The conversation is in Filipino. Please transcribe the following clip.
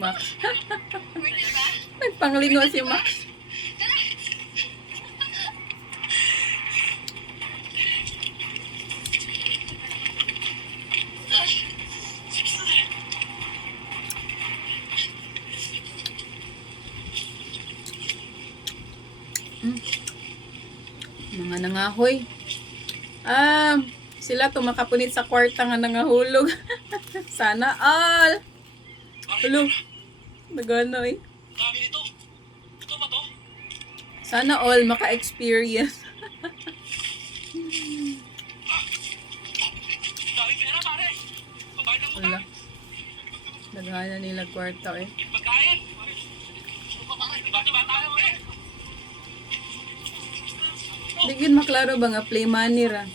Max. Pwede ba? Nagpanglingo si Max. Mga nangahoy. Sila tumakapunit sa kwarta nga nangahulog. Sana all. Hello. Nagano eh. Dami nito. Ito ba to? Sana all maka-experience. Dami pera pare. Babayad ng Wala. utang. Nagana nila kwarta eh. Pagkain. Bata-bata lang eh. Di gid maklaro ba nga play money ra.